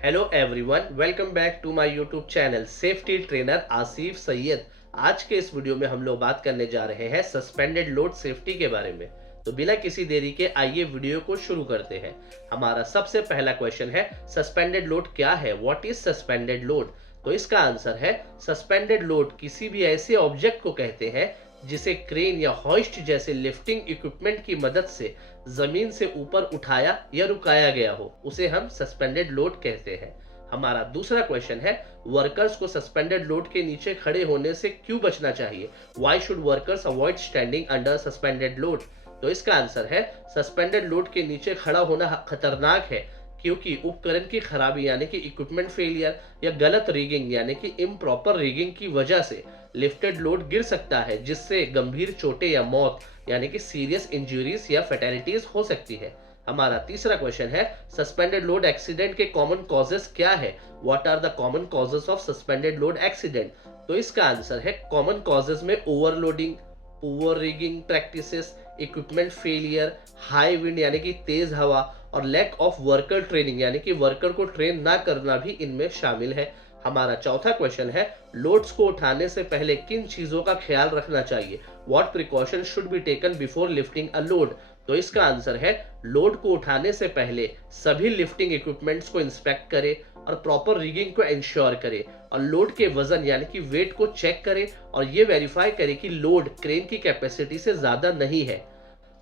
Hello everyone, welcome back to my YouTube channel safety trainer Asif Sayyed. आज के इस video में हम लोग बात करने जा रहे हैं सस्पेंडेड लोड सेफ्टी के बारे में। तो बिना किसी देरी के आइए वीडियो को शुरू करते हैं। हमारा सबसे पहला क्वेश्चन है, सस्पेंडेड लोड क्या है? What is suspended load? तो इसका आंसर है, सस्पेंडेड लोड किसी भी ऐसे ऑब्जेक्ट को कहते हैं जिसे क्रेन या हॉइस्ट जैसे लिफ्टिंग इक्विपमेंट की मदद से जमीन से ऊपर उठाया या रुकाया गया हो, उसे हम सस्पेंडेड लोड कहते हैं। हमारा दूसरा क्वेश्चन है, वर्कर्स को सस्पेंडेड लोड के नीचे खड़े होने से क्यों बचना चाहिए? Why should workers avoid standing under suspended load? तो इसका आंसर है, सस्पेंडेड लोड के नीचे खड़ा होना खतरनाक है क्योंकि उपकरण की खराबी यानी कि इक्विपमेंट फेलियर या गलत रिगिंग यानी कि इम्प्रॉपर रिगिंग की वजह से लिफ्टेड लोड गिर सकता है, जिससे गंभीर चोटें या मौत यानी कि सीरियस इंजरीज या फैटेलिटीज हो सकती है। हमारा तीसरा क्वेश्चन है, सस्पेंडेड लोड एक्सीडेंट के कॉमन कॉजेस क्या है? What are the common causes of suspended load accident? तो इसका आंसर है, कॉमन कॉजेस में overloading, poor rigging practices, equipment failure, high wind यानी कि तेज हवा और लैक ऑफ वर्कर ट्रेनिंग यानी कि वर्कर को ट्रेन ना करना भी इनमें शामिल है। हमारा चौथा क्वेश्चन है, लोड्स को उठाने से पहले किन चीजों का ख्याल रखना चाहिए? What precaution should be taken before lifting a load? तो इसका आंसर है, लोड को उठाने से पहले सभी लिफ्टिंग इक्विपमेंट्स को इंस्पेक्ट करें और प्रॉपर रिगिंग को इंश्योर करें और लोड के वजन यानी कि वेट को चेक करें और ये वेरीफाई करें कि लोड क्रेन की कैपेसिटी से ज्यादा नहीं है।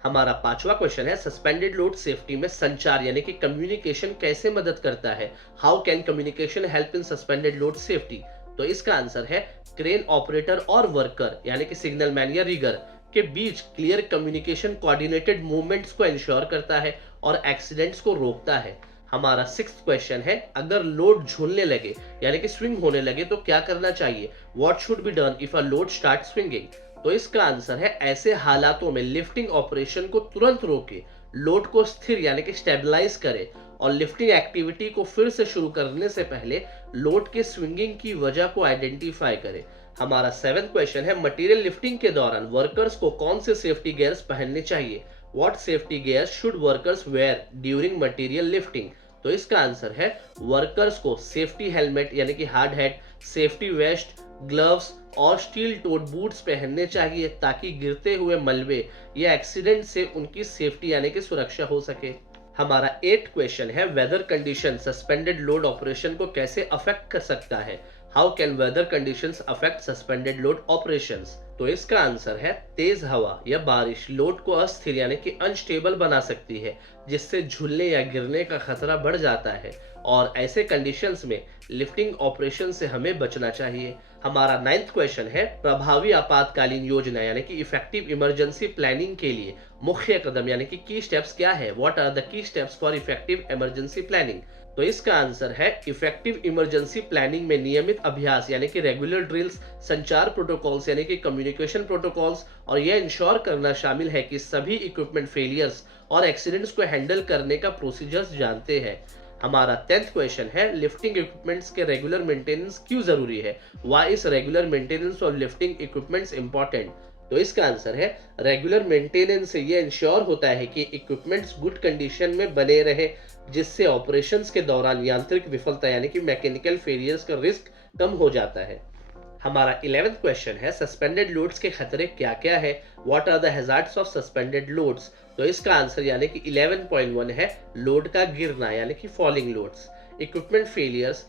हमारा पांचवा क्वेश्चन है, सस्पेंडेड लोड सेफ्टी में संचार यानी कि कम्युनिकेशन कैसे मदद करता है? How can communication help in suspended load safety? तो इसका आंसर है, क्रेन ऑपरेटर और वर्कर यानी कि सिग्नल मैन या रिगर के बीच क्लियर कम्युनिकेशन कोऑर्डिनेटेड मूवमेंट्स को इंश्योर करता है और एक्सीडेंट्स को रोकता है। हमारा सिक्स्थ क्वेश्चन है, अगर लोड झूलने लगे यानी कि स्विंग होने लगे तो क्या करना चाहिए? What should be done if a load start swinging? तो इसका आंसर है, ऐसे हालातों में लिफ्टिंग ऑपरेशन को तुरंत रोके, लोड को स्थिर यानी कि स्टेबलाइज करे और लिफ्टिंग एक्टिविटी को फिर से शुरू करने से पहले लोड के स्विंगिंग की वजह को आइडेंटिफाई करे। हमारा सेवेंथ क्वेश्चन है, मटेरियल लिफ्टिंग के दौरान वर्कर्स को कौन से सेफ्टी गियर्स पहनने चाहिए? What safety gears should workers wear during material lifting? तो इसका आंसर है, वर्कर्स को सेफ्टी हेलमेट यानी कि hard hat, safety vest, gloves और स्टील टोड बूट्स पहनने चाहिए ताकि गिरते हुए मलबे या एक्सीडेंट से उनकी सेफ्टी यानी कि सुरक्षा हो सके। हमारा 8th क्वेश्चन है, weather condition suspended load operation को कैसे अफेक्ट कर सकता है? How can weather conditions affect suspended load operations? तो इसका आंसर है, तेज हवा या बारिश लोड को अस्थिर यानी कि अनस्टेबल बना सकती है, जिससे झूलने या गिरने का खतरा बढ़ जाता है और ऐसे कंडीशंस में लिफ्टिंग ऑपरेशन से हमें बचना चाहिए। हमारा 9th क्वेश्चन है, प्रभावी आपातकालीन योजना यानी कि इफेक्टिव इमरजेंसी प्लानिंग के लिए मुख्य कदम यानी कि की स्टेप्स क्या है? What are the key steps for effective emergency planning? तो इसका आंसर है, इफेक्टिव इमरजेंसी प्लानिंग में नियमित अभ्यास यानी कि रेगुलर ड्रिल्स, संचार प्रोटोकॉल्स यानी कि कम्युनिकेशन प्रोटोकॉल्स और यह इंश्योर करना शामिल है कि सभी इक्विपमेंट फेलियर्स और एक्सीडेंट्स को हैंडल करने का प्रोसीजर्स जानते हैं। हमारा 10th क्वेश्चन है, लिफ्टिंग इक्विपमेंट्स के रेगुलर मेंटेनेंस क्यों जरूरी है? Why is regular maintenance of lifting equipments important? तो इसका आंसर है, रेगुलर मेंटेनेंस से यह इंश्योर होता है कि इक्विपमेंट्स गुड कंडीशन में बने रहे, जिससे ऑपरेशंस के दौरान यांत्रिक विफलता यानी कि मैकेनिकल फेलियर्स का रिस्क कम हो जाता है। हमारा 11th क्वेश्चन है, सस्पेंडेड लोड्स के खतरे क्या क्या है? What are the hazards of suspended loads? तो इसका आंसर यानी कि 11.1 है, लोड का गिरना यानी कि falling loads, equipment failures,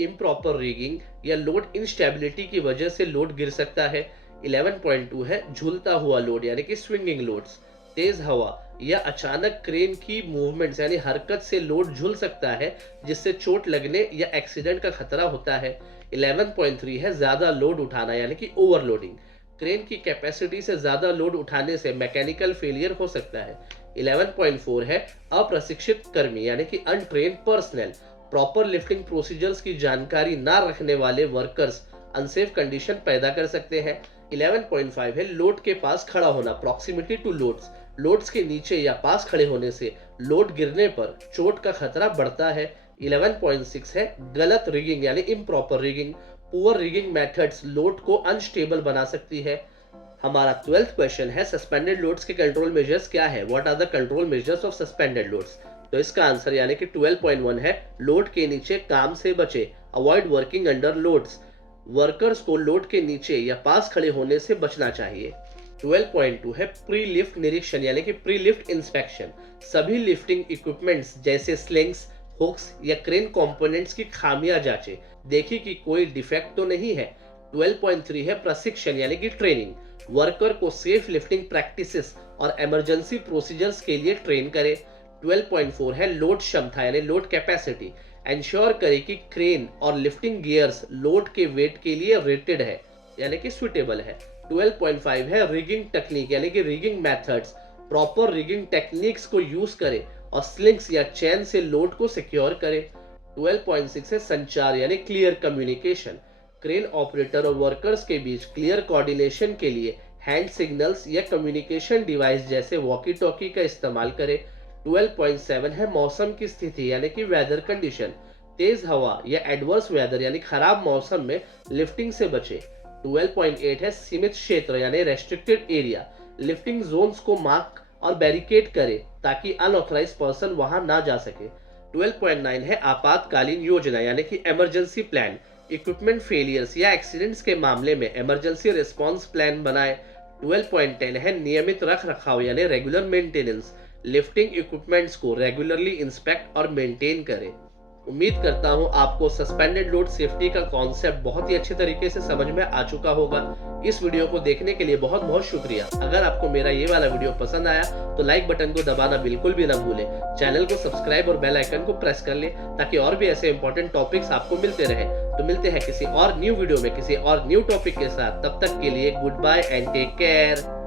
improper rigging या लोड इंस्टेबिलिटी की वजह से लोड गिर सकता है। 11.2 है, झूलता हुआ लोड यानी कि स्विंगिंग लोड्स, तेज हवा या अचानक क्रेन की मूवमेंट्स यानी हरकत से लोड झूल सकता है, जिससे चोट लगने या एक्सीडेंट का खतरा होता है। 11.3 है, ज्यादा लोड उठाना यानी कि ओवरलोडिंग, क्रेन की कैपेसिटी से ज्यादा लोड उठाने से मैकेनिकल फेलियर हो सकता है। 11.4 है, अप्रशिक्षित कर्मी यानी कि untrained personal, proper lifting procedures की जानकारी ना रखने वाले वर्कर्स अनसेफ कंडीशन पैदा कर सकते हैं। 11.5 है, लोड के पास खड़ा होना, प्रॉक्सिमिटी टू लोड्स, लोड्स के नीचे या पास खड़े होने से लोड गिरने पर चोट का खतरा बढ़ता है। 11.6 है, गलत रिगिंग यानी improper rigging, poor rigging methods load को अनस्टेबल बना सकती है। हमारा 12th क्वेश्चन है, सस्पेंडेड लोड्स के कंट्रोल मेजर्स क्या है? What are the control measures of suspended loads? तो इसका आंसर यानी कि 12.1 है लोड के नीचे काम से बचे, avoid working under loads. Workers को लोड के नीचे या पास खड़े होने से बचना चाहिए। 12.2 है प्री लिफ्ट निरीक्षण यानी कि प्री लिफ्ट इंस्पेक्शन। सभी लिफ्टिंग इक्विपमेंट्स जैसे स्लिंग्स, हुक्स या क्रेन कंपोनेंट्स की खामियां जांचें, देखिए कि कोई डिफेक्ट तो नहीं है। 12.3 है प्रशिक्षण यानी कि ट्रेनिंग। वर्कर को सेफ लिफ्टिंग प्रैक्टिसेस और इमरजेंसी प्रोसीजर्स के लिए ट्रेन करें। 12.4 है लोड क्षमता यानी लोड कैपेसिटी। इंश्योर करें कि क्रेन और लिफ्टिंग गियर्स लोड के वेट के लिए रेटेड है यानी कि सुटेबल है। 12.5 है रिगिंग टेक्निक यानी कि rigging methods. Proper rigging techniques को यूज करें और स्लिंग्स या चेन से लोड को सिक्योर करें। 12.6 है संचार यानी क्लियर कम्युनिकेशन। क्रेन ऑपरेटर और वर्कर्स के बीच क्लियर कोऑर्डिनेशन के लिए हैंड सिग्नल्स या कम्युनिकेशन डिवाइस जैसे वॉकी टॉकी का इस्तेमाल करें। 12.7 है मौसम की स्थिति यानी कि वेदर कंडीशन। तेज हवा या एडवर्स वेदर यानी खराब मौसम में लिफ्टिंग से बचे। 12.8 है सीमित क्षेत्र यानी रेस्ट्रिक्टेड एरिया। लिफ्टिंग जोन्स को मार्क और बैरिकेड करें ताकि अनऑथराइज्ड पर्सन वहां ना जा सके। 12.9 है आपातकालीन योजना यानी कि इमरजेंसी प्लान। इक्विपमेंट फेलियर्स या एक्सीडेंट्स के मामले में इमरजेंसी रिस्पांस प्लान बनाएं। 12.10 है नियमित रख रखाव यानी रेगुलर मेंटेनेंस। लिफ्टिंग इक्विपमेंट्स को रेगुलरली इंस्पेक्ट और मेंटेन करें। उम्मीद करता हूं आपको सस्पेंडेड लोड सेफ्टी का कॉन्सेप्ट बहुत ही अच्छे तरीके से समझ में आ चुका होगा। इस वीडियो को देखने के लिए बहुत बहुत शुक्रिया। अगर आपको मेरा ये वाला वीडियो पसंद आया तो लाइक बटन को दबाना बिल्कुल भी ना भूलें। चैनल को सब्सक्राइब और बेल आइकन को प्रेस कर लें ताकि और भी ऐसे इंपॉर्टेंट टॉपिक्स आपको मिलते रहे। तो मिलते हैं किसी और न्यू वीडियो में किसी और न्यू टॉपिक के साथ। तब तक के लिए goodbye and take care.